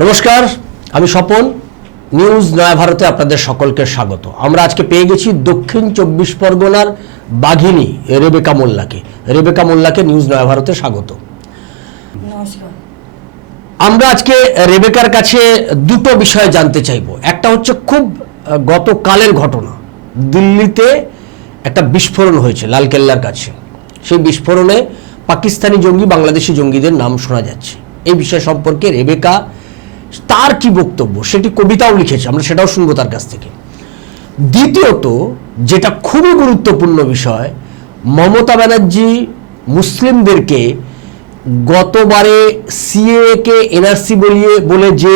নমস্কার আমি স্বপন নিউজ নয়া ভারতে আপনাদের সকলকে স্বাগত। আমরা আজকে পেয়ে গেছি দক্ষিণ চব্বিশ পরগনার বাঘিনী রেবেকা মোল্লাকে। রেবেকা মোল্লাকে নিউজ নয়া ভারতে স্বাগত। আমরা আজকে রেবেকার কাছে দুটো বিষয় জানতে চাইব। একটা হচ্ছে খুব গতকালের ঘটনা। দিল্লিতে একটা বিস্ফোরণ হয়েছে লালকেল্লার কাছে। সেই বিস্ফোরণে পাকিস্তানি জঙ্গি বাংলাদেশি জঙ্গিদের নাম শোনা যাচ্ছে। এই বিষয় সম্পর্কে রেবেকা তার কি বক্তব্য? সেটি কবিতাও লিখেছে, আমরা সেটাও শুনব তার কাছ থেকে। দ্বিতীয়ত, যেটা খুবই গুরুত্বপূর্ণ বিষয়, মমতা ব্যানার্জি মুসলিমদেরকে গতবারে সিএকে এনআরসি বলিয়ে, বলে যে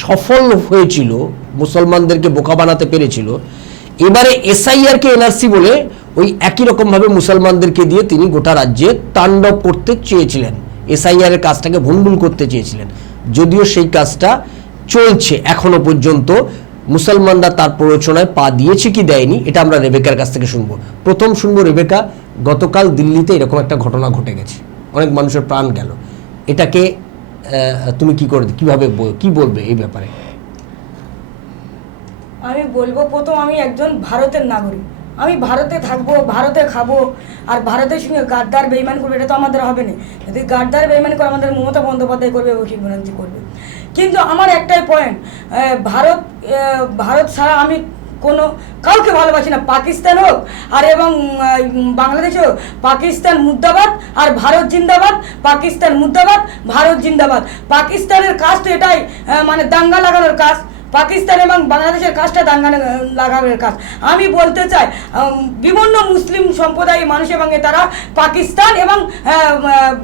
সফল হয়েছিল, মুসলমানদেরকে বোকা বানাতে পেরেছিল, এবারে এসআইআরকে এনআরসি বলে ওই একই রকমভাবে মুসলমানদেরকে দিয়ে তিনি গোটা রাজ্যে তাণ্ডব করতে চেয়েছিলেন। এসআইআর এর কাজটাকে ভণ্ডুল করতে চেয়েছিলেন। যদিও সেই কাজটা চলছে এখনও পর্যন্ত। মুসলমানরা তার প্ররোচনায় পা দিয়েছে কি দেয়নি, এটা আমরা রেবেকার কাছ থেকে শুনব। প্রথম শুনব রেবেকা, গতকাল দিল্লিতে এরকম একটা ঘটনা ঘটে গেছে। অনেক মানুষের প্রাণ গেল। এটাকে তুমি কি করে, কীভাবে কি বলবে এই ব্যাপারে? আমি বলব, প্রথম আমি একজন ভারতের নাগরিক। আমি ভারতে থাকব, ভারতে খাব, আর ভারতের সঙ্গে গাদ্দার বেইমান করবে, এটা তো আমাদের হবে না। যদি গাদ্দার বেইমান করে, আমাদের মমতা বন্দ্যোপাধ্যায় করবে, অখিল ব্যানার্জি করবে। কিন্তু আমার একটাই পয়েন্ট ভারত ভারত ছাড়া আমি কোনো, কাউকে ভালোবাসি না। পাকিস্তান হোক, আর এবং বাংলাদেশ হোক, পাকিস্তান মুর্দাবাদ, আর ভারত জিন্দাবাদ, পাকিস্তান মুর্দাবাদ, ভারত জিন্দাবাদ। পাকিস্তানের কাজ তো এটাই মানে দাঙ্গা লাগানোর কাজ পাকিস্তান এবং বাংলাদেশের কাজটা দাঙ্গা লাগানোর কাজ। আমি বলতে চাই বিভিন্ন মুসলিম সম্প্রদায়ের মানুষ এবং তারা পাকিস্তান এবং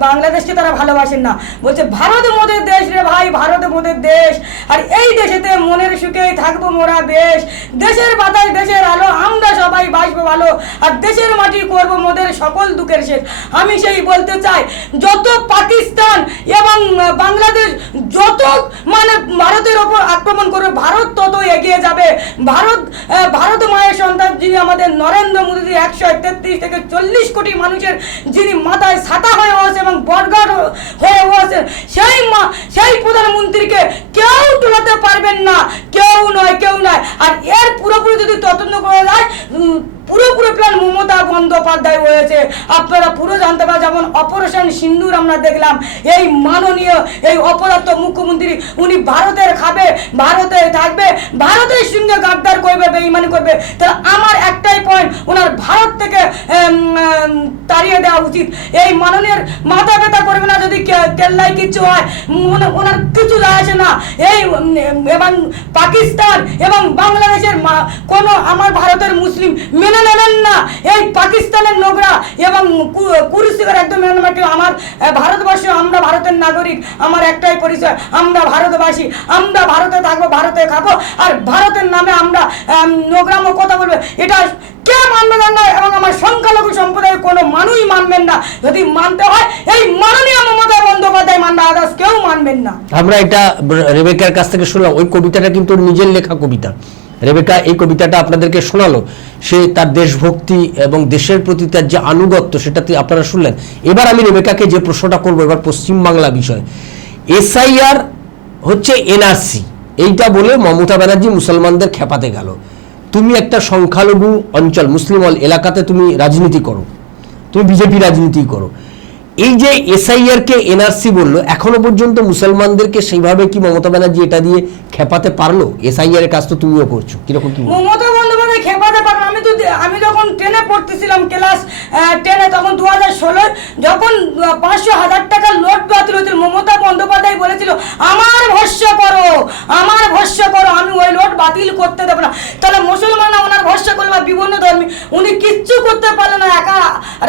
বাংলাদেশকে তারা ভালোবাসেন না। বলছে, ভারত মোদের দেশ রে ভাই, ভারত মোদের দেশ। আর এই দেশেতে মনের সুখেই থাকব মোরা বেশ। দেশের বাতাস, দেশের আলো, আমরা সবাই বাসবো ভালো। আর দেশের মাটি করব মোদের সকল দুঃখের শেষ। আমি সেই বলতে চাই, যত পাকিস্তান এবং বাংলাদেশ, যত মানে ভারতের ওপর আক্রমণ করবে ভারত তত এগিয়ে যাবে। ভারত ভারত মায়ের সন্তান যিনি আমাদের নরেন্দ্র মোদী একশো তেত্রিশ থেকে চল্লিশ কোটি মানুষের যিনি মাথায় ছাতা হয়ে আছে এবং বটগাট হয়ে আছে সেই মা সেই প্রধানমন্ত্রীকে কেউ তুলাতে পারবেন না। কেউ নয় কেউ নয়। আর এর পুরোপুরি যদি তদন্ত করে উম, পুরোপুরি প্ল্যান মমতা বন্দ্যোপাধ্যায় হয়েছে। আপনারা পুরো জানতে পারেন যেমন অপারেশন সিন্দুর আমরা দেখলাম। এই মাননীয়, এই অপদার্থ মুখ্যমন্ত্রী, উনি ভারতের খাবে, ভারতে থাকবে, ভারতের সঙ্গে গাদ্দার করবে, বেইমানি করবে। তাহলে আমার একটাই পয়েন্ট ওনার ভারত থেকে তাড়িয়ে দেওয়া উচিত। এই মাননীয় মাথা ব্যথা করবে না যদি কে- কেল্লায় কিছু হয়। ওনার কিছু যায় আসে না। এই এবং পাকিস্তান এবং বাংলাদেশের কোনো আমার ভারতের মুসলিম মেনে এই পাকিস্তানের নোংরা এবং কু- একদম। আমার ভারতবর্ষ আমরা ভারতের নাগরিক আমার একটাই পরিচয় আমরা ভারতবাসী আমরা ভারতে থাকব ভারতে খাব আর ভারতের নামে আমরা আম, নোংরামো কথা বলব এটা কে মানবে না এবং আমার সংখ্যালঘু সম্প্রদায়ের কোনো মানুষই মানবেন না যদি মানতে হয় এই মাননীয় মমতা বন্দ্যোপাধ্যায় মানবে আদার্স কেউ মানবেন না আমরা এটা রেবেকার কাছ থেকে শুনলাম ওই কবিতাটা কিন্তু নিজের লেখা কবিতা রেবেকা এই কবিতাটা আপনাদেরকে শোনালো। সে তার দেশভক্তি এবং দেশের প্রতি তার যে আনুগত্য, সেটাতে আপনারা শুনলেন। এবার আমি রেবেকাকে যে প্রশ্নটা করব, এবার পশ্চিমবাংলা বিষয়। এসআইআর হচ্ছে এনআরসি। এইটা বলে মমতা ব্যানার্জি মুসলমানদের খেপাতে গেল। তুমি একটা সংখ্যালঘু অঞ্চল, মুসলিম এলাকাতে তুমি রাজনীতি করো। তুমি বিজেপি রাজনীতি করো। এই যে এসআইআর কে এনআরসি বলল, এখনও পর্যন্ত মুসলমানদেরকে সেইভাবে কি মমতা ব্যানার্জি এটা দিয়ে খেপাতে পারল? এসআইআর এর কাজ তো তুমিও করছ। কীরকম কি মমতা বন্দ্যোপাধ্যায় পারেন আমি তো আমি যখন ট্রেনে পড়তেছিলাম ক্লাস টেনে তখন দু হাজার ষোলোয় যখন পাঁচশো হাজার টাকার নোট বাতিল হয়েছিল, মমতা বন্দ্যোপাধ্যায় বলেছিল, আমার ভরসা করো, আমার ভরসা করো, আমি ওই নোট বাতিল করতে দেবো না। তাহলে মুসলমানরা ওনার ভরসা করল বা বিভিন্ন ধর্মী, উনি কিচ্ছু করতে পারলেন না, একা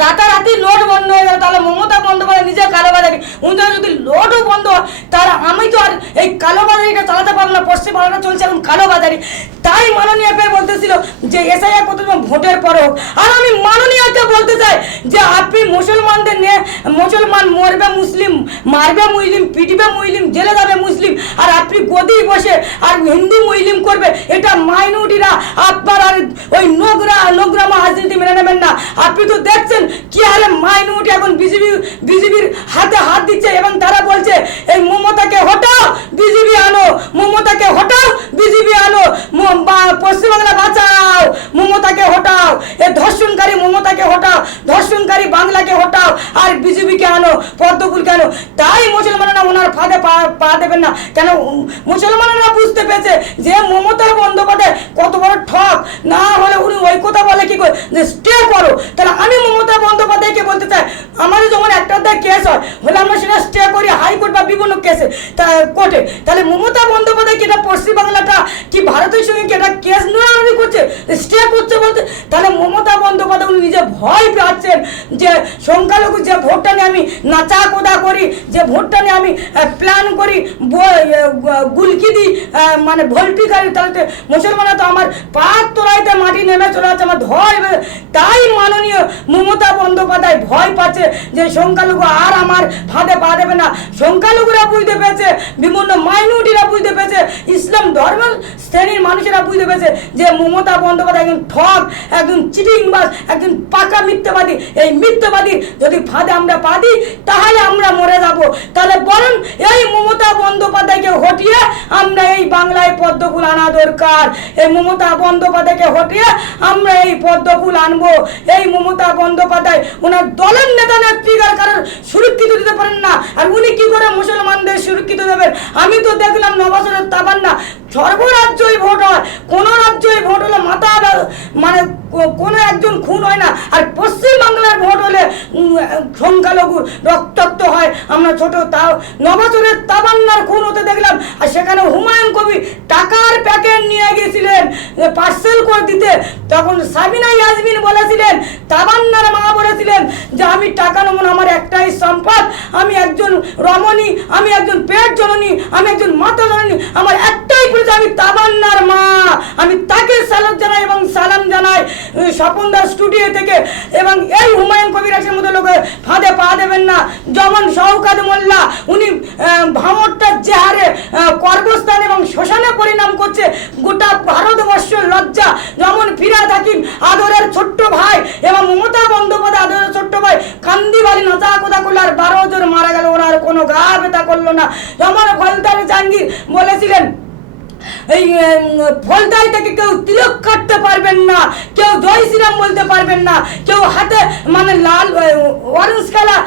রাতারাতি নোট বন্ধ হয়ে গেল। তাহলে মমতা বন্দ্যোপাধ্যায় নিজে কালোবাজারি উনি যদি নোটও বন্ধ হয়, তাহলে আমি তো আর এই কালোবাজারিটা চালাতে পারব না। পশ্চিম পশ্চিমবাংলা চলছে এখন কালোবাজারি তাই মাননীয় বলতেছিল যে এসআইআর করতে হবে ভোটের পর হোক আর আমি মাননীয়কে বলতে চাই যে আপনি মুসলমানদের নিয়ে মুসলমান মরবে মুসলিম, মারবে মুসলিম, পিটবে মুসলিম, জেলে যাবে মুসলিম, আর আপনি গদি বসে আর হিন্দু মুসলিম করবে, এটা মাইনরিটিরা আপনার আর ওই নোংরা নোংরামা রাজনীতি মেনে নেবেন না। আপনি তো দেখছেন কি হারে মাইনরিটি এখন বিজেপি, বিজেপির হাতে হাত দিচ্ছে এবং তারা বলছে, এই কেন? পদ্মফুল কেন? তাই মুসলমানরা ওনার ফাঁদে পা দেবেন না। কেন? মুসলমানরা বুঝতে পেরেছে যে মমতার বন্দ্যোপাধ্যায় কত বড় ঠক না হলে উনি ওই কথা বলে কি করে? যে স্টে করো। তাহলে আমি মমতা বন্দ্যোপাধ্যায়কে বলতে চাই, আমাদের যখন একটা অধ্যায় কেস হয়, হলে আমরা সেটা স্টে করি হাইকোর্ট বা বিভিন্ন কেসে তা কোর্টে তাহলে মমতা বন্দ্যোপাধ্যায় কি এটা পশ্চিমবাংলাটা কি ভারতের সঙ্গে কি এটা কেস নয় করছে? স্টে করছে বলতে, তাহলে মমতা বন্দ্যোপাধ্যায় উনি নিজে ভয় পাচ্ছে। পাচ্ছেন যে সংখ্যালঘু যে ভোটটা নিয়ে আমি নাচা কোদা করি, যে ভোটটা নিয়ে আমি প্ল্যান করি গুলকি দিই মানে ভোল্টি করি তাহলে মুসলমানরা তো আমার পাত তোলাইতে মাটি নেমে চলে আছে আমার ধয় তাই মাননীয় মমতা বন্দ্যোপাধ্যায় ভয় পাচ্ছে যে সংখ্যালঘু আর আমার ফাঁদে পা দেবে না। সংখ্যালঘুরা বুঝতে পেরেছে, বিভিন্ন মাইনরিটিরা বুঝতে পেরেছে, ইসলাম ধর্ম শ্রেণির মানুষেরা বুঝতে পেরেছে যে মমতা বন্দ্যোপাধ্যায় একজন ঠক একজন চিটিংবাজ, একজন পাকা মিথ্যাবাদী। এই মিথ্যাবাদী যদি ফাঁদে আমরা পা দিই, তাহলে আমরা মরে যাব। তাহলে বরং এই মমতা বন্দ্যোপাধ্যায়কে হটিয়ে আমরা এই বাংলায় পদ্মফুল আনা দরকার। এই মমতা বন্দ্যোপাধ্যায়কে হটিয়ে আমরা এই পদ্মফুল আনব। এই মমতা বন্দ্যোপাধ্যায় ওনার দলের নেতা নেত্রীকার কারণ সুরক্ষিত দিতে পারেন না। আর উনি কি করে মুসলমানদের সুরক্ষিত দেবেন? আমি তো দেখলাম নবাসনের তাবান্না সর্বরাজ্যই ভোট হয়। কোনো রাজ্যই ভোট হলে মাথা মানে কোনো একজন খুন হয় না। আর পশ্চিমবাংলার ভোট হলে সংখ্যালঘু রক্তাক্ত হয়। আমরা ছোট, তাও নবাসনের তাবান্নার খুন হতে দেখলাম। আর সেখানে হুমায়ুন কবি টাকার প্যাকেট নিয়ে গেছিলেন পার্সেল করে দিতে। তখন সাবিনা ইয়াজমিন বলেছিলেন তাবান্নার মা বলেছিলেন যে, আমি টাকা নেব আমার একটাই সম্পদ। আমি একজন রমণী, আমি একজন পেট জননী, আমি একজন মাতা জননী, আমার একটাই পরিচয় আমি তাবান্নার মা। আমি তাকে সালাম জানাই এবং সালাম জানাই। উম, স্বপন দাস স্টুডিও থেকে এবং এই হুমায়ুন কবির আসের মতো লোকের ফাঁদে পা দেবেন না। যেমন শওকাত মোল্লা উনি ভাঙরটার যে হারে কর্মস্থান এবং শ্মশানে পরিণাম করছে। গোটা ভারতবর্ষ লজ্জা। যেমন ফিরা হাকিম আদরের ছোট্ট ভাই এবং মমতা বন্দ্যোপাধ্যায় আদরের ছোট্ট ভাই। কান্দিবালি নাচা কোথা করল আর বারো জন মারা গেল ওনার কোনো গা ব্যথা করল না। যেমন ফলদার জাহাঙ্গীর বলেছিলেন এই থেকে কেউ তিলক কাটতে পারবেন না, কেউ জয় শ্রীরাম বলতে পারবেন না, কেউ হাতে মানে লাল অরেঞ্জ কালা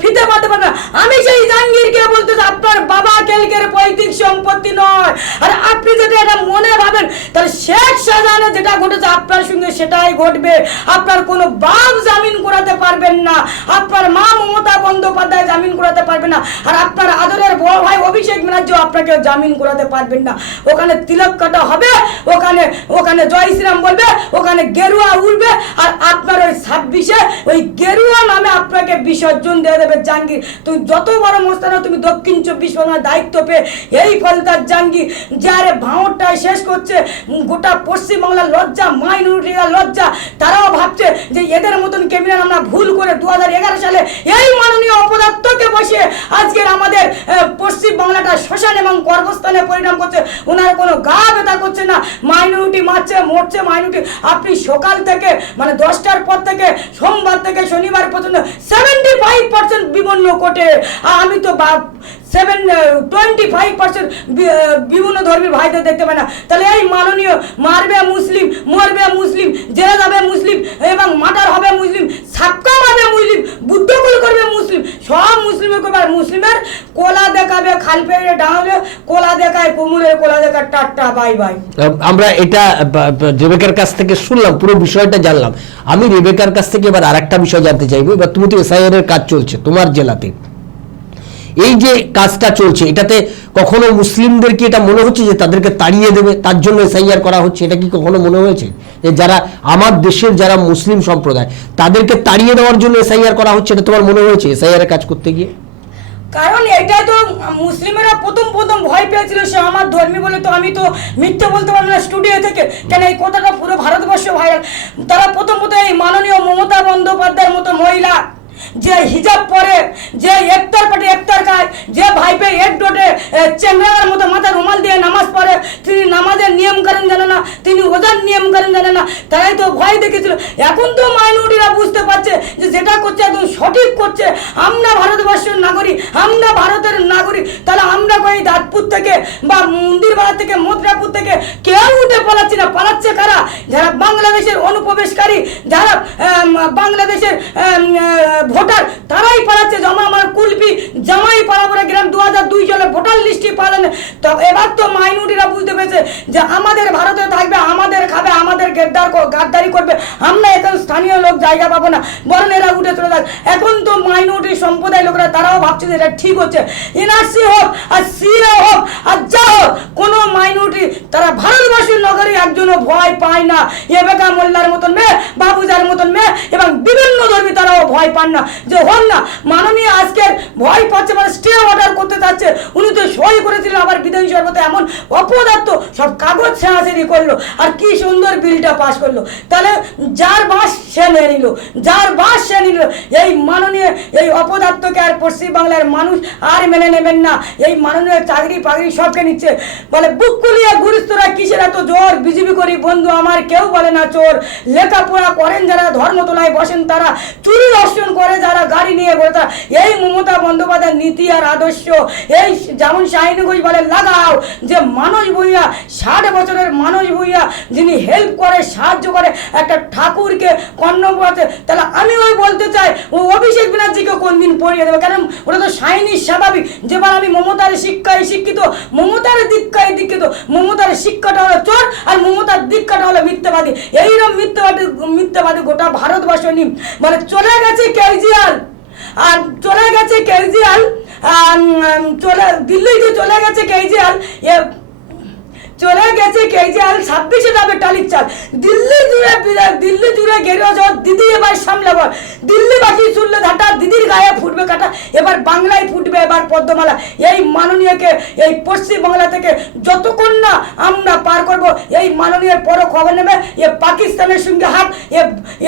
ফিতে পাতে পারবেন আমি সেই জাহাঙ্গীরকে বলতে আপনার বাবা কেলকের পৈতৃক সম্পত্তি নয়। আর আপনি যদি এটা মনে ভাবেন, তাহলে শেখ শাহজাহানের যেটা ঘটেছে, আপনার সঙ্গে সেটাই ঘটবে। আপনার কোনো বাপ জামিন করাতে পারবেন না, আপনার মা মমতা বন্দ্যোপাধ্যায় জামিন করাতে পারবেন না, আর আপনার আদরের বড় ভাই অভিষেক ব্যানার্জি আপনাকে জামিন করাতে পারবেন না। ওখানে তিলক কাটা হবে, ওখানে ওখানে জয় শ্রীরাম বলবে, ওখানে গেরুয়া উঠবে আর আপনার ওই ছাব্বিশে ওই গেরুয়া নামে আপনাকে বিসর্জন দিয়ে দেবে জাহাঙ্গীর। তুমি যত বড় মোস্তানা তুমি দক্ষিণ চব্বিশ পরগনার দায়িত্ব পেয়ে এই ফলতার জাহাঙ্গীর যারে ভাঁড়টাই শেষ করছে, গোটা পশ্চিমবাংলার লজ্জা, মাইনরিটির লজ্জা, তারাও ভাবছে যে এদের মতন ক্যামেরা আমরা ভুল করে দু হাজার এগারো সালে এই মাননীয় অপদার্থকে বসে আজকের আমাদের পশ্চিমবাংলাটা শ্মশান এবং কর্মস্থানে পরিণাম করছে। ওনার কোনো গা ব্যথা করছে না, মাইনরিটি মারছে, মরছে মাইনরিটি। আপনি সকাল থেকে মানে দশটার পর থেকে, সোমবার থেকে শনিবার পর্যন্ত সেভেন্টি ফাইভ পার্সেন্ট বিভিন্ন কোর্টে আমি তো সেভেন টোয়েন্টি ফাইভ পার্সেন্ট বিভিন্ন ধর্মের ভাইদের দেখতে পায় না। তাহলে এই মাননীয়, মারবে মুসলিম, মরবে মুসলিম, জেলে যাবে মুসলিম, এবং মার্ডার হবে মুসলিম সাক্কা মারবে মুসলিম বুদ্ধকুল করবে মুসলিম, সব মুসলিমের করবে মুসলিমের কোলা দেখাবে, খাল পেয়ে ডাঙাবে, কোলা দেখায় কুমুরের কোলা দেখায় টাট্টা, বাই বাই। আমরা এটা রেবেকার কাছ থেকে শুনলাম, পুরো বিষয়টা জানলাম। আমি রেবেকার কাছ থেকে এবার আরেকটা বিষয় জানতে চাইব। এবার তুমি তো এসআইআর এর কাজ চলছে তোমার জেলাতে। এই যে কাজটা চলছে, এটাতে কখনো মুসলিমদের কি এটা মনে হচ্ছে যে তাদেরকে তাড়িয়ে দেবে, তার জন্য এসআইআর করা হচ্ছে, এটা কি কখনো মনে হয়েছে? যে যারা আমার দেশের যারা মুসলিম সম্প্রদায়, তাদেরকে তাড়িয়ে দেওয়ার জন্য এসআইআর করা হচ্ছে, এটা তোমার মনে হয়েছে এসআইআর কাজ করতে গিয়ে? কারণ এটা তো মুসলিমেরা প্রথম প্রথম ভয় পেয়েছিল, সে আমার ধর্মী বলে তো আমি তো মিথ্যে বলতে পারব না স্টুডিও থেকে। কেন এই কথাটা পুরো ভারতবর্ষ ভাইরাল তারা প্রথম প্রথম এই মাননীয় মমতা বন্দ্যোপাধ্যায়ের মতো মহিলা যে হিজাব পরে, যে একটার পেটে একটার খায়, যে ভাইপে এক ডোটে চেংড়ার মতো মাথা রুমাল দিয়ে নামাজ পড়ে, তিনি নামাজের নিয়ম করেন জানে না, তিনি ওজন নিয়ম করেন জানে না, তারাই তো ভয় দেখেছিল এখন তো মাইনরিটিরা বুঝতে পারছে যে যেটা করছে একদম সঠিক করছে। আমরা ভারতবর্ষের নাগরিক, আমরা ভারতের নাগরিক তাহলে আমরা কই দাঁতপুর থেকে বা মন্দিরপাড়া থেকে মথুরাপুর থেকে কেউ উঠে পালাচ্ছে না। পালাচ্ছে কারা? যারা বাংলাদেশের অনুপ্রবেশকারী, যারা বাংলাদেশের ভোটার, তারাই পালাচ্ছে। জমা আমার কুলপি জামাই পাড়াপড়া গ্রাম দু হাজার দুই সালে ভোটার লিস্টে পালেন। তো এবার তো মাইনরিটিরা বুঝতে পেরেছে যে আমাদের ভারতে থাকবে, আমাদের খাবে, আমাদের গেদ্দার গাদ্দারি করবে। আমরা এখন স্থানীয় লোক জায়গা পাবো না। বরং এরা উঠে চলে যাক। এখন তো মাইনরিটি সম্প্রদায় লোকরা, তারাও ভাবছে যে এটা ঠিক হচ্ছে। এনআরসি হোক আর সিএ হোক আর যাও, কোনো মাইনরিটি, তারা ভারতবাসীর নগরে একজনও ভয় পায় না। এবেকা মোল্লার মতন মেয়ে বাবুজার মতন মেয়ে এবং বিভিন্ন ধর্মী তারাও ভয় পান না, যে হন না, মাননীয় আজকের ভয় পাচ্ছে মানে স্টে অর্ডার করতে চাচ্ছে। উনি তো সই করেছিলেন আবার বিধানসভার মতো এমন অপদার্থ, সব কাগজ ছেঁড়াছেড়ি করল, আর কি সুন্দর বিলটা পাস করল। তাহলে যার বাস সে নিয়ে নিল, যার বাস সে নিল, এই মাননীয়, এই অপদার্থকে আর পশ্চিমবাংলার মানুষ আর মেনে নেবেন না। এই মাননীয় চাকরি পাগড়ি সবকে নিচ্ছে। বলে বুক কুলিয়ে ঘুরিস তোরা কিসের এত জোর? বিজেপি করি বন্ধু আমার কেউ বলে না চোর। লেখাপড়া করেন যারা, ধর্মতলায় বসেন তারা। চুরি দর্শন করে যারা গাড়ি নিয়ে তারা এই মমতা বন্দ্যোপাধ্যায়ের নীতি আর আদর্শ, এই যেমন শাহিনী ঘোষ বলে লাগাও যে মানুষ ভূঁইয়া, ষাট বছরের মানুষ ভূঁইয়া, যিনি হেল্প করে, সাহায্য করে একটা ঠাকুরকে কর্ণপাতে তাহলে আমি ওই বলতে চাই, ও অভিষেক ব্যানার্জিকে কোন দিন পড়িয়ে দেবে? কারণ ওটা তো শাইনি স্বাভাবিক। যেবার আমি মমতার শিক্ষায় শিক্ষিত, মমতার দীক্ষায় দীক্ষিত, মমতার শিক্ষাটা হলো চোর আর মমতার দীক্ষাটা হলো মিথ্যাবাদী। এইরকম মিথ্যাবাদী মিথ্যাবাদী গোটা ভারতবর্ষ নিম মানে চলে গেছে কেজরিওয়াল আর চলে গেছে কেজরিওয়াল চলে দিল্লিতে চলে গেছে কেজরিওয়াল চলে গেছে কেজরিওয়াল, ছাব্বিশে যাবে টালির চাল দিল্লি জুড়ে দিল্লি জুড়ে গেরুয়া যাওয়ার দিদি এবার সামলাবো দিল্লি বাকি চুললে ধাটা, দিদির গায়ে ফুটবে কাটা। এবার বাংলায় ফুটবে এবার পদ্মমালা। এই মাননীয়কে, এই পশ্চিম বাংলা থেকে যতক্ষণ না আমরা পার করব, এই মাননীয়ের পর খবর নেবে। এ পাকিস্তানের সঙ্গে হাত, এ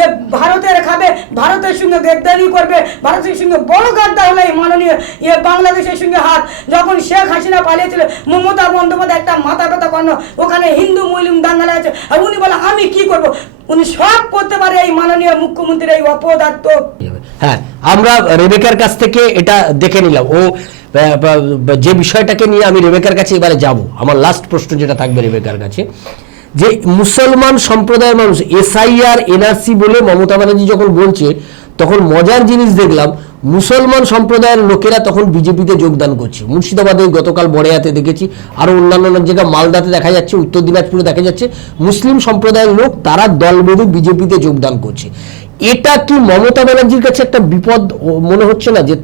এ ভারতের খাবে, ভারতের সঙ্গে গেদ্দারি করবে, ভারতের সঙ্গে বড় গাদ্দা হলে এই মাননীয়। এ বাংলাদেশের সঙ্গে হাত। যখন শেখ হাসিনা পালিয়েছিল, মমতা বন্দ্যোপাধ্যায় একটা মাথা ব্যথা কর্ণ ওখানে হিন্দু, মুসলিম দাঙ্গালে আছে। আর উনি বলে, আমি কি করব? উনি সব করতে পারে এই মাননীয় মুখ্যমন্ত্রীর এই অপদার্থ। হ্যাঁ আমরা রেবেকার কাছ থেকে এটা দেখে নিলাম। ও যে বিষয়টাকে নিয়ে আমি রেবেকার কাছে এবারে যাব, আমার লাস্ট প্রশ্ন যেটা থাকবে রেবেকার কাছে, যে মুসলমান সম্প্রদায়ের মানুষ এসআইআর এনআরসি বলে মমতা ব্যানার্জি যখন বলছে তখন মজার জিনিস দেখলাম, মুসলমান সম্প্রদায়ের লোকেরা তখন বিজেপিতে যোগদান করছে। মুর্শিদাবাদে গতকাল বড়েয়াতে দেখেছি আরও অন্যান্য অনেক জায়গায় মালদাতে দেখা যাচ্ছে, উত্তর দিনাজপুরে দেখা যাচ্ছে, মুসলিম সম্প্রদায়ের লোক, তারা দল বেঁধে বিজেপিতে যোগদান করছে। এটা কি মমতা ব্যানার্জির কাছে একটা বিপদ মনে হচ্ছে না যে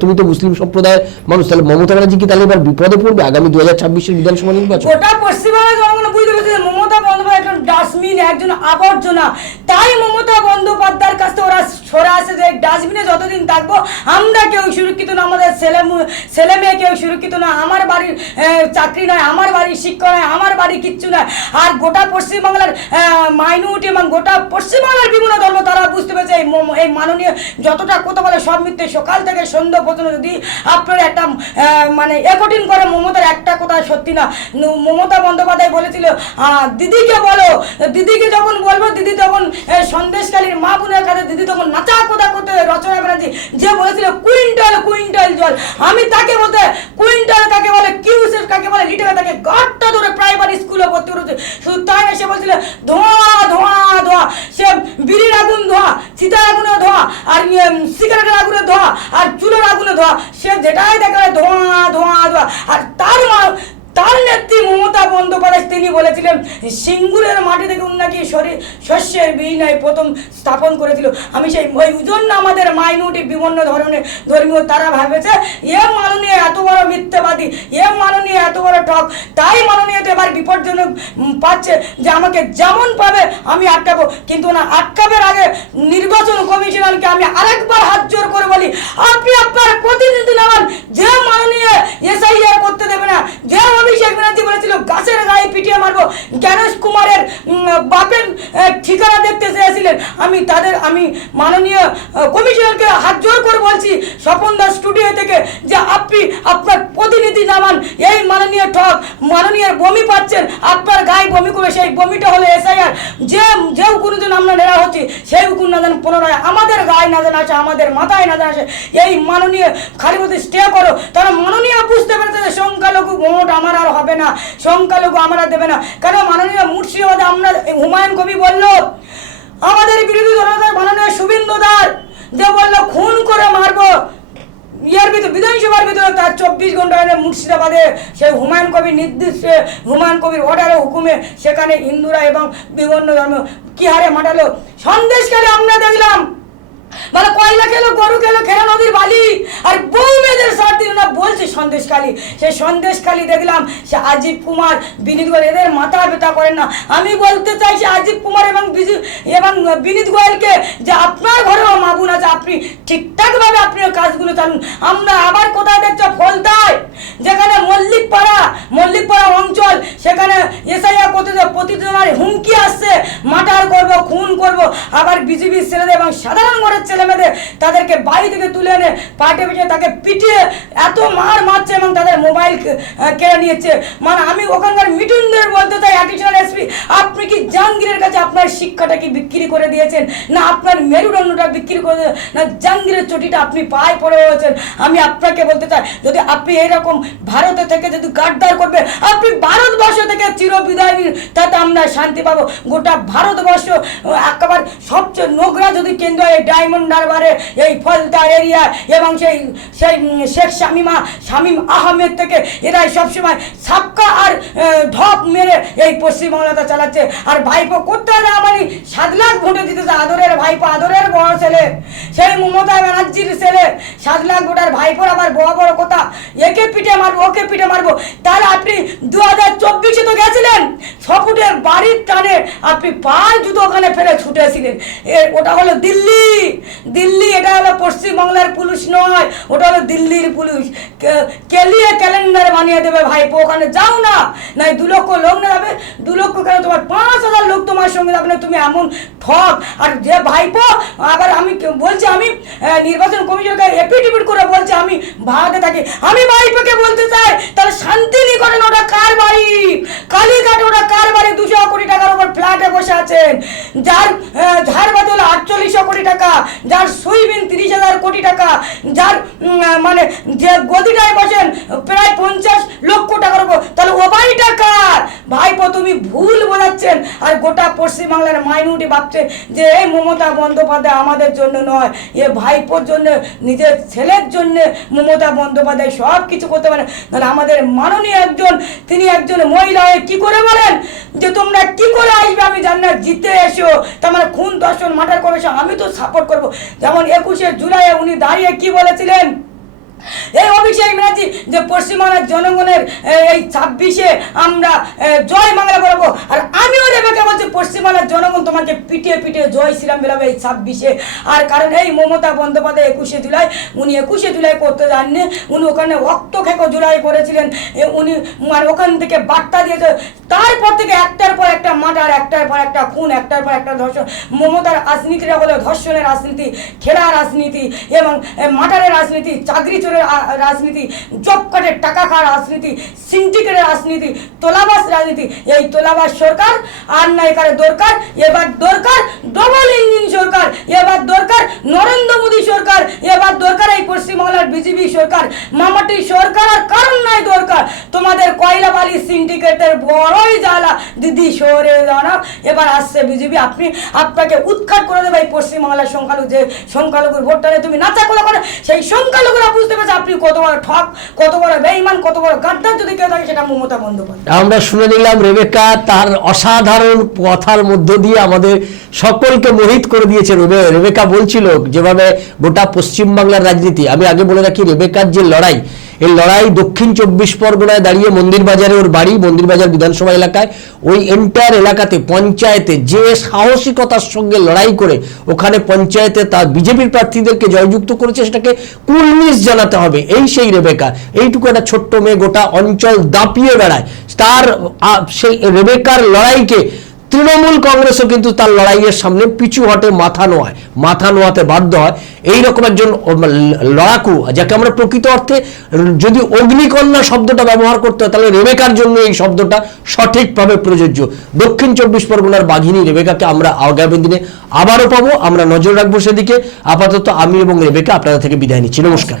তুমি তো মুসলিম সম্প্রদায়ের মানুষ, তাহলে মমতা ব্যানার্জি কি তাহলে এবার বিপদে পড়বে আগামী দু হাজার ছাব্বিশের বিধানসভা নির্বাচন? গোটা পশ্চিমবঙ্গের জনগণ বুঝতে পেরেছে মমতা বন্দ্যোপাধ্যায় একজন ডাস্টবিন, একজন আবর্জনা। তাই মমতা বন্দ্যোপাধ্যায়ের কাছ থেকে ওরা সরে আসে যে ডাস্টবিনে যতদিন থাকব, আমরা কেউ সুরক্ষিত না আমাদের ছেলে ছেলে মেয়ে কেউ সুরক্ষিত না আমার বাড়ির চাকরি নয়, আমার বাড়ির শিক্ষা নয়, আমার বাড়ি কিচ্ছু নয়। আর গোটা পশ্চিমবাংলার মাইনরিটি এবং গোটা পশ্চিমবাংলার বিভিন্ন ধর্ম, তারা বুঝতে পেরেছে, এই এই মাননীয় যতটা কথা বলে সব মিথ্যে, সকাল থেকে সন্ধ্যা পর্যন্ত যদি আপনার একটা মানে একটিন করে মমতার একটা কথা সত্যি না মমতা বন্দ্যোপাধ্যায় বলেছিল দিদিকে বলো, দিদিকে যখন বলব, দিদি তখন সন্দেশকালীর মা বোনের কাছে দিদি তখন নাচা কথা করতে, রচনা ব্যানার্জি যে বলেছিল, কুইন্টাল কুইন্টাল জল। আমি তাকে বলতে কুইন্টাল কাকে বলে কিউসেস কাকে বলে লিটার তাকে গাঢ়টা ধরে প্রাইমারি স্কুলে ভর্তি করেছে শুধু তাই না সে বলছিল ধোঁয়া ধোঁয়া ধোঁয়া সে বিড়ির আগুন ধোঁয়া চিতার আগুনে ধোঁয়া আর ইয়ে, সিগারেটের আগুনে ধোঁয়া আর চুলের আগুনে ধোঁয়া সে যেটাই দেখা যায় ধোঁয়া ধোঁয়া ধোঁয়া আর তার মা তার নেত্রী মমতা বন্দ্যোপাধ্যায় তিনি বলেছিলেন সিঙ্গুরের মাটি থেকে উনি নাকি শরীর শস্যের বীণায় প্রথম স্থাপন করেছিল। আমি সেই ওই জন্য আমাদের মাইনরিটি বিভিন্ন ধরনের ধর্মীয় তারা ভাবেছে। এ মাননীয় এত বড় মিথ্যাবাদী, এ মাননীয় এত বড় ঠক তাই মাননীয় তো এবার বিপজ্জনক পাচ্ছে যে আমাকে যেমন পাবে আমি আটকাবো। কিন্তু না, আটকাবের আগে নির্বাচন কমিশনারকে আমি আরেকবার হাত জোর করে বলি, আপনি আপনার প্রতিনিধি নামান যে মাননীয় এসআইআর করতে দেবে না, যে অভিষেক ব্যানার্জি বলেছিল, গাছের গায়ে পিটিয়ে মারবো, জ্ঞানেশ কুমারের বাপের ঠিকানা দেখতে চেয়েছিলেন, আমি তাদের, আমি মাননীয় কমিশনারকে হাত জোর করে বলছি, স্বপন দাস স্টুডিও থেকে, যে আপনি আপনার প্রতিনিধি নামান এই মাননীয় ঠক, মাননীয় বমি পাচ্ছেন, আপনার গায়ে বমি করে সেই বমিটা হলো এসআইআর। যে যেও কোনোদিন আমরা নেওয়া হচ্ছি, সেই কোন না যেন পুনরায় আমাদের গায়ে না যেন আসে, আমাদের মাথায় না যেন আসে। এই মাননীয় খালিপতি স্টে করো। তারা মাননীয় বুঝতে পেরেছে যে সংখ্যালঘু ভোট আমার আর হবে না, সংখ্যালঘু আমরা দেবে না। কেন মাননীয় মুর্শিদাবাদে আমরা হুমায়ুন কবি বলল, আমাদের বিরোধী দলের মাননীয় শুভেন্দু দার যে বলল, খুন করে মারবো। ইয়ার ভিতরে, বিধানসভার ভিতরে তার চব্বিশ ঘণ্টা মুর্শিদাবাদে সেই হুমায়ুন কবির নির্দিষ্ট হুমায়ুন কবির অর্ডারে হুকুমে সেখানে হিন্দুরা এবং বিভিন্ন ধর্ম, কি হারে মাটালো? সন্দেশকালে আমরা দেখলাম মানে কয়লা খেলো, গরু খেলো, খেলা নদীর বালি। আর বউ মেয়েদের সাথ দিল না বলছে সন্দেশকালী সেই সন্দেশকালী দেখলাম, সে আজিব কুমার, বিনীত গোয়েল, এদের মাথা ব্যথা করেন না। আমি বলতে চাই সে আজিব কুমার এবং এবং বিনীত গোয়েলকে যে আপনার ঘরেও মা আছে, আপনি ঠিকঠাকভাবে আপনি কাজগুলো চালুন। আমরা আবার কোথায় দেখছ? ফলতায়। যেখানে মল্লিকপাড়া মল্লিকপাড়া অঞ্চল, সেখানে এসআইআর করতে প্রতিদিনের হুমকি আসছে। মাটার করব, খুন করব। আবার বিজেপির ছেলেদের এবং সাধারণ ঘরের ছেলেমেয়েদের তাদেরকে বাড়ি থেকে তুলে এনে পাটে পিছিয়ে তাকে পিটিয়ে এত মার মারছে এবং তাদের মোবাইল কেড়ে নিয়েছে। মানে আমি ওখানকার মিঠুনদের বলতে চাই অ্যাডিশনাল এসপি আপনি কি জাহাঙ্গীরের কাছে আপনার শিক্ষাটা কি বিক্রি করে দিয়েছেন? না আপনার মেরুদণ্ডটা বিক্রি করে না জাহাঙ্গীরের চটিটা আপনি পায়ে পড়ে রয়েছেন? আমি আপনাকে বলতে চাই, যদি আপনি এরকম ভারতে থেকে যদি গাদ্দার করবে, আপনি ভারতবর্ষ থেকে চিরবিদায় নিন, তাতে আমরা শান্তি পাবো। গোটা ভারতবর্ষ একেবারে সবচেয়ে নোংরা যদি কেন্দ্র এই হারবারে এই ফলতা এরিয়া এবং সেই সেই, শেখ শামিমা, শামিম আহমেদ থেকে এরাই সবসময় সাপকা আর ধপ মেরে এই পশ্চিমবাংলাটা চালাচ্ছে। আর ভাইপো করতে না মানে সাত লাখ ভোটে দিতেছে আদরের ভাইপো, আদরের বড় ছেলে। সেই মমতা ব্যানার্জির ছেলে সাত লাখ ভোটার ভাইপোর আবার বড় বড় কথা। একে পিঠে মারবো, ওকে পিঠে মারবো। তাহলে আপনি দু হাজার চব্বিশে তো গেছিলেন। ছ ফুটের বাড়ির টানে আপনি পাঁচ জুতো ওখানে ফেলে ছুটেছিলেন। ওটা হলো দিল্লি। দিল্লি, এটা হলো পশ্চিমবাংলার পুলিশ নয়, ওটা হলো দিল্লির পুলিশ। কেলিয়ে ক্যালেন্ডার বানিয়ে দেবে ভাইপো, ওখানে যাও না। নাই, দু লক্ষ লোক না যাবে, দু লক্ষ কেন? তোমার পাঁচ হাজার লোক তোমার সঙ্গে যাবে না, তুমি এমন ঠক আর যে ভাইপো, আবার আমি বলছি আমি নির্বাচন কমিশনকে এপিডিপিট করে বলছি আমি ভাড়াতে থাকি। আমি ভাইপোকে বলতে চাই, তাহলে শান্তিনিকেতন ওটা কার বাড়ি? কালীঘাট ওটা কার বাড়ি? দুশো কোটি টাকার উপর ফ্ল্যাটে বসে আছেন যার ঝাড় বাদল আটচল্লিশশো কোটি টাকা, যার সুইবিন তিরিশ হাজার কোটি টাকা, যার মানে যে গদিটায় বসেন প্রায় পঞ্চাশ লক্ষ টাকার উপর তাহলে ও বাড়িটা কার ভাইপো তুমি ভুল বোঝাচ্ছেন আর গোটা পশ্চিমবাংলার মাইনরিটি ভাবছে যে এই মমতা বন্দ্যোপাধ্যায় আমাদের জন্য নয়, এ ভাইপোর জন্য, নিজের ছেলের জন্য মমতা বন্দ্যোপাধ্যায় সব কিছু করতে পারে। তাহলে আমাদের মাননীয় একজন, তিনি একজন মহিলা হয়ে কি করে বলেন যে তোমরা কি করে আসবে? আমি জানি না, জিতে এসো। তার মানে খুন দর্শন মার্ডার করেছ, আমি তো সাপোর্ট করব। যেমন একুশে জুলাই উনি দাঁড়িয়ে কি বলেছিলেন? এই অভিষেক ব্যানার্জি যে পশ্চিমবাংলার জনগণের এই ছাব্বিশে আমরা জয় বাংলা করব। আর আমিও রেবেকে বলছি পশ্চিমবাংলার জনগণ তোমাকে পিটিয়ে পিটিয়ে জয় শ্রীরাম বেরাবে এই ছাব্বিশে। আর কারণ এই মমতা বন্দ্যোপাধ্যায় একুশে জুলাই, উনি একুশে জুলাই করতে যাননি। উনি ওখানে রক্ত খেকো জুলাই করেছিলেন। উনি মানে ওখান থেকে বার্তা দিয়েছে। তারপর থেকে একটার পর একটা মার্ডার, একটার পর একটা খুন, একটার পর একটা ধর্ষণ। মমতার রাজনীতিটা হলো ধর্ষণের রাজনীতি খেলা রাজনীতি এবং মার্ডারের রাজনীতি, চাকরি চোরের রাজনীতি জব টাকা খাওয়ার রাজনীতি সিন্ডিকেটের রাজনীতি তোলাবাস রাজনীতি, এই তোলাবাস সরকার, আর নাই কারে দরকার, এবার দরকার ডবল ইঞ্জিন সরকার, এবার দরকার নরেন্দ্র মোদী সরকার, এবার দরকার এই পশ্চিমবাংলার বিজেপি সরকার, মামাটি সরকার আর কারণ দরকার। তোমাদের কয়লা বালি সিন্ডিকেটের বড়ই জ্বালা। দিদি সরে দাঁড়া এবার আসছে বিজেপি। আপনি, আপনাকে উৎখাত করে দেবে এই পশ্চিমবাংলার সংখ্যালঘু যে সংখ্যালঘুর ভোটটা তুমি নাচা করে। করে সেই সংখ্যালঘুরা বুঝতে পারছে আপনি কত বড় ঠক কত বড় বেঈমান কত বড় গাদ্দার যদি কেউ থাকে, সেটা মমতা বন্দ্যোপাধ্যায়। আমরা শুনে নিলাম রেবেকা, তার অসাধারণ কথার মধ্য দিয়ে আমাদের সকলকে মোহিত করে দিয়েছে রেবে। রেবেকা বলছিল যেভাবে গোটা পশ্চিমবাংলার রাজনীতি, আমি আগে বলে রাখি, রেবেকার যে লড়াই এই লড়াই দক্ষিণ চব্বিশ পরগনায় দাঁড়িয়ে মন্দির বাজারে ওর বাড়ি, মন্দির বাজার বিধানসভা এলাকায়। ওই এন্টায়ার এলাকাতে পঞ্চায়েতে যে সাহসিকতার সঙ্গে লড়াই করে ওখানে পঞ্চায়েতে তার বিজেপির প্রার্থীদেরকে জয়যুক্ত করেছে, সেটাকে কুলমিস জানাতে হবে। এই সেই রেবেকা। এইটুকু একটা ছোট্ট মেয়ে গোটা অঞ্চল দাপিয়ে বেড়ায়। তার সেই রেবেকার লড়াইকে তৃণমূল কংগ্রেসও কিন্তু তার লড়াইয়ের সামনে পিছু হটে, মাথা নোয়ায়। মাথা নোয়াতে বাধ্য হয়। এই রকম একজন লড়াকু, যাকে আমরা প্রকৃত অর্থে যদি অগ্নিকন্যা শব্দটা ব্যবহার করতে হয়, তাহলে রেবেকার জন্য এই শব্দটা সঠিকভাবে প্রযোজ্য। দক্ষিণ চব্বিশ পরগনার বাঘিনী রেবেকাকে আমরা আগামী দিনে আবারও পাবো। আমরা নজর রাখব সেদিকে। আপাতত আমি এবং রেবেকা আপনাদের থেকে বিদায় নিচ্ছি। নমস্কার।